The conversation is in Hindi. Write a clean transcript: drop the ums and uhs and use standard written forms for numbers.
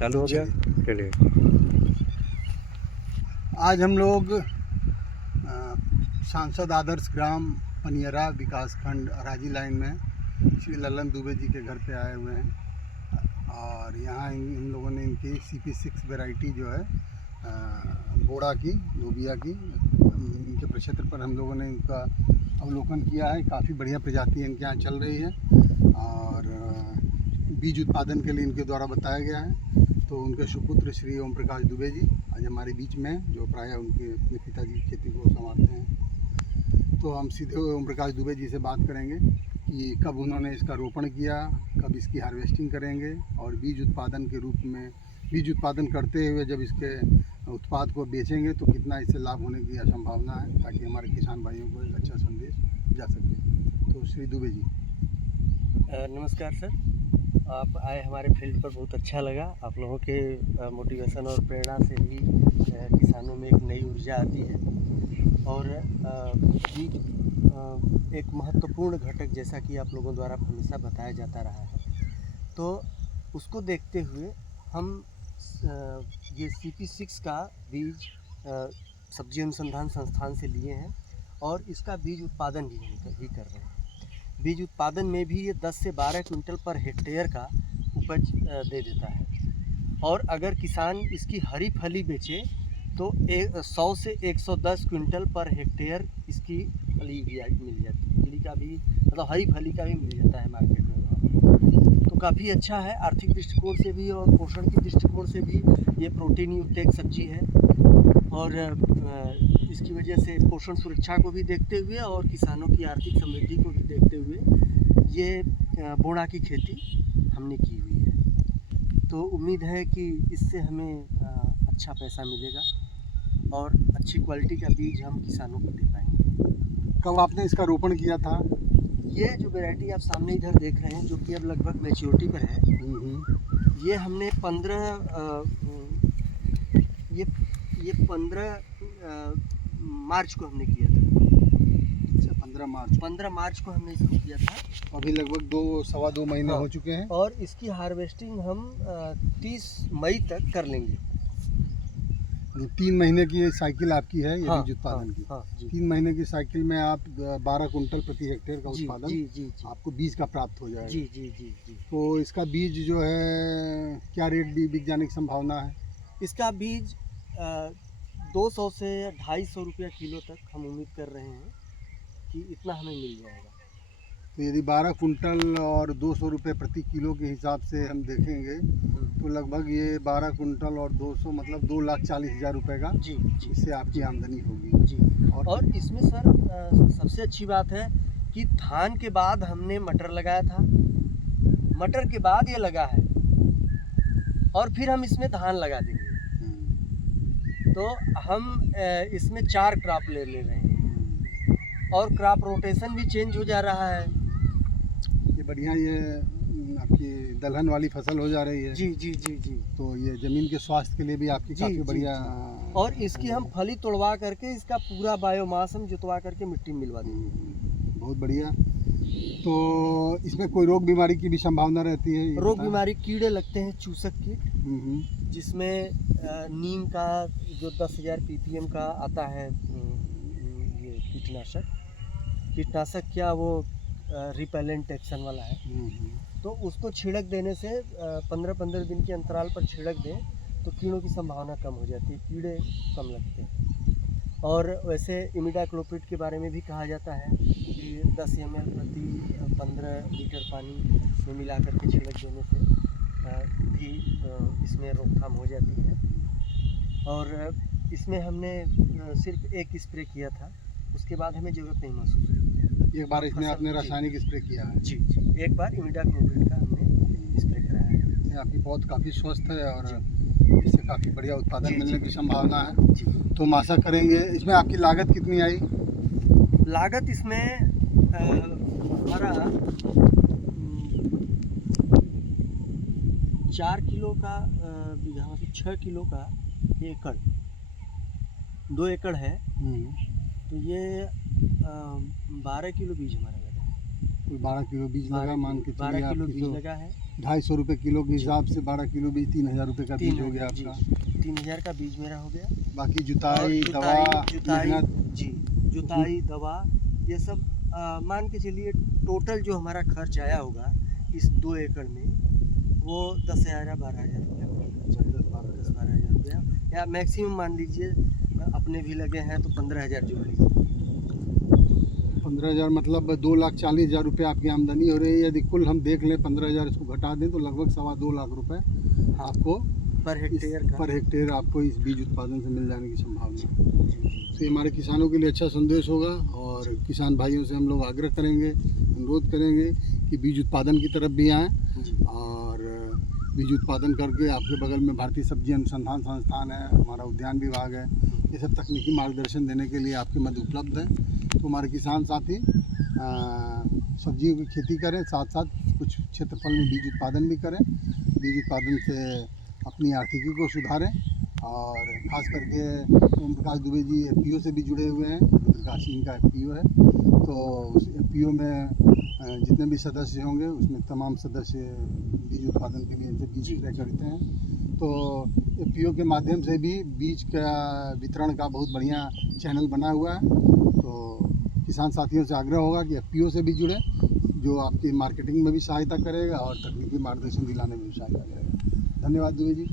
चालू हो गया। चलिए, आज हम लोग सांसद आदर्श ग्राम पनियरा विकासखंड अराजी लाइन में श्री ललन दुबे जी के घर पे आए हुए हैं और यहाँ इन लोगों ने इनकी CP6 वैरायटी जो है बोड़ा की लोबिया की इनके प्रक्षेत्र पर हम लोगों ने इनका अवलोकन किया है। काफ़ी बढ़िया प्रजाति इनके यहाँ चल रही है और बीज उत्पादन के लिए इनके द्वारा बताया गया है। तो उनके सुपुत्र श्री ओम प्रकाश दुबे जी आज हमारे बीच में, जो प्रायः उनके अपने पिताजी की खेती को संभालते हैं। तो हम सीधे ओम प्रकाश दुबे जी से बात करेंगे कि कब उन्होंने इसका रोपण किया, कब इसकी हार्वेस्टिंग करेंगे और बीज उत्पादन के रूप में बीज उत्पादन करते हुए जब इसके उत्पाद को बेचेंगे तो कितना इससे लाभ होने की संभावना है, ताकि हमारे किसान भाइयों को एक अच्छा संदेश जा सके। तो श्री दुबे जी नमस्कार सर, आप आए हमारे फील्ड पर, बहुत अच्छा लगा। आप लोगों के मोटिवेशन और प्रेरणा से भी किसानों में एक नई ऊर्जा आती है और बीज एक महत्वपूर्ण घटक जैसा कि आप लोगों द्वारा हमेशा बताया जाता रहा है, तो उसको देखते हुए हम ये CP6 का बीज सब्जी अनुसंधान संस्थान से लिए हैं और इसका बीज उत्पादन भी कर रहे हैं। बीज उत्पादन में भी ये 10 से 12 क्विंटल पर हेक्टेयर का उपज दे देता है और अगर किसान इसकी हरी फली बेचे तो 100 से 110 क्विंटल पर हेक्टेयर इसकी फली भी मिल जाती है। फली का भी मतलब हरी फली का भी मिल जाता है मार्केट में। तो काफ़ी अच्छा है, आर्थिक दृष्टिकोण से भी और पोषण की दृष्टिकोण से भी ये प्रोटीन युक्त एक सब्जी है और इसकी वजह से पोषण सुरक्षा को भी देखते हुए और किसानों की आर्थिक समृद्धि को भी देखते हुए ये बोड़ा की खेती हमने की हुई है। तो उम्मीद है कि इससे हमें अच्छा पैसा मिलेगा और अच्छी क्वालिटी का बीज हम किसानों को दे पाएंगे। कब आपने इसका रोपण किया था? ये जो वैरायटी आप सामने इधर देख रहे हैं, जो कि अब लगभग मैच्योरिटी पर है, ये हमने 15 मार्च को हमने किया था। अच्छा, 15 मार्च को हमने इसको किया था। अभी लगभग 2-2.25 महीने हो चुके हैं और इसकी हार्वेस्टिंग हम 30 मई तक कर लेंगे। 3 महीने की ये साइकिल आपकी है ये हाँ, बीज उत्पादन की। हाँ, 3 महीने की साइकिल में आप 12 कुंटल प्रति हेक्टेयर का उत्पादन जी, आपको बीज का प्राप्त हो जाएगा। जी। तो इसका बीज जो है क्या रेट भी बिक जाने की संभावना है? इसका बीज 200 से 250 रुपया किलो तक हम उम्मीद कर रहे हैं कि इतना हमें मिल जाएगा। तो यदि 12 कुंटल और 200 रुपये प्रति किलो के हिसाब से हम देखेंगे तो लगभग ये 12 कुंटल और 200 मतलब 2,40,000 रुपये का जी इससे आपकी आमदनी होगी जी। और इसमें सर सबसे अच्छी बात है कि धान के बाद हमने मटर लगाया था, मटर के बाद ये लगा है और फिर हम इसमें धान लगा देंगे। तो हम इसमें 4 क्रॉप ले रहे हैं और क्रॉप रोटेशन भी चेंज हो जा रहा है। ये बढ़िया, ये आपकी दलहन वाली फसल हो जा रही है। जी। तो ये ज़मीन के स्वास्थ्य के लिए भी आपकी काफ़ी बढ़िया। और इसकी हम फली तोड़वा करके इसका पूरा बायोमास हम जुतवा करके मिट्टी में मिलवा देंगे। बहुत बढ़िया। तो इसमें कोई रोग बीमारी की भी संभावना रहती है? रोग बीमारी कीड़े लगते हैं, चूसक कीट, जिसमें नीम का जो 10,000 ppm का आता है ये कीटनाशक क्या वो रिपेलेंट एक्शन वाला है, तो उसको छिड़क देने से 15-15 दिन के अंतराल पर छिड़क दें तो कीड़ों की संभावना कम हो जाती है, कीड़े कम लगते हैं। और वैसे इमिडाक्लोप्रिड के बारे में भी कहा जाता है कि 10 ml प्रति 15 लीटर पानी में मिला करके छिड़क देने से भी इसमें रोकथाम हो जाती है। और इसमें हमने सिर्फ एक स्प्रे किया था, उसके बाद हमें ज़रूरत नहीं महसूस हुई। एक बार इसमें आपने रासायनिक स्प्रे किया है? जी, एक बार इमिडाक्लोप्रिड का हमने स्प्रे कराया है। आपकी पौध काफ़ी स्वस्थ है और इससे काफ़ी बढ़िया उत्पादन मिलने की संभावना है। तो हम आशा करेंगे। इसमें आपकी लागत कितनी आई? लागत इसमें हमारा 4 किलो का बीघा, मतलब 6 किलो का एकड़, 2 एकड़ है, तो ये 12 किलो बीज हमारा लगा है। 12 किलो बीज लगा, मान के 12 किलो बीज लगा है। 250 रुपये किलो के हिसाब से 12 किलो बीज 3000 रुपये का बीज हो गया आपका। 3000 का बीज मेरा हो गया। बाकी और जुताई दवा मेहनत जी, जुताई दवा ये सब मान के चलिए टोटल जो हमारा खर्च आया होगा इस 2 एकड़ में वो 10,000 या 12,000 रुपया, 10-12,000 रुपया, या मैक्सिमम मान लीजिए अपने भी लगे हैं तो 15,000 जोड़ लीजिए। 15,000 मतलब 2,40,000 रुपये आपकी आमदनी हो रही है। यदि कुल हम देख लें 15,000 इसको घटा दें तो लगभग 2.25 लाख रुपए आपको पर हेक्टेयर आपको इस बीज उत्पादन से मिल जाने की संभावना है। तो ये हमारे किसानों के लिए अच्छा संदेश होगा और किसान भाइयों से हम लोग आग्रह करेंगे, अनुरोध करेंगे कि बीज उत्पादन की तरफ भी आएँ और बीज उत्पादन करके आपके बगल में भारतीय सब्जी अनुसंधान संस्थान है, हमारा उद्यान विभाग है, ये सब तकनीकी मार्गदर्शन देने के लिए आपके मध्य उपलब्ध है। तो हमारे किसान साथी सब्जियों की खेती करें, साथ साथ कुछ क्षेत्रफल में बीज उत्पादन भी करें। बीज उत्पादन से अपनी आर्थिकी को सुधारें और ख़ास करके ओम प्रकाश दुबे जी FPO से भी जुड़े हुए हैं, प्रकाश सिंह का FPO है। तो उस FPO में जितने भी सदस्य होंगे उसमें तमाम सदस्य बीज उत्पादन के लिए इनसे बीज क्रय करते हैं। तो FPO के माध्यम से भी बीज का वितरण का बहुत बढ़िया चैनल बना हुआ है। तो किसान साथियों से आग्रह होगा कि FPO से भी जुड़ें, जो आपकी मार्केटिंग में भी सहायता करेगा और तकनीकी मार्गदर्शन दिलाने में भी सहायता करेगा। धन्यवाद दुबे जी।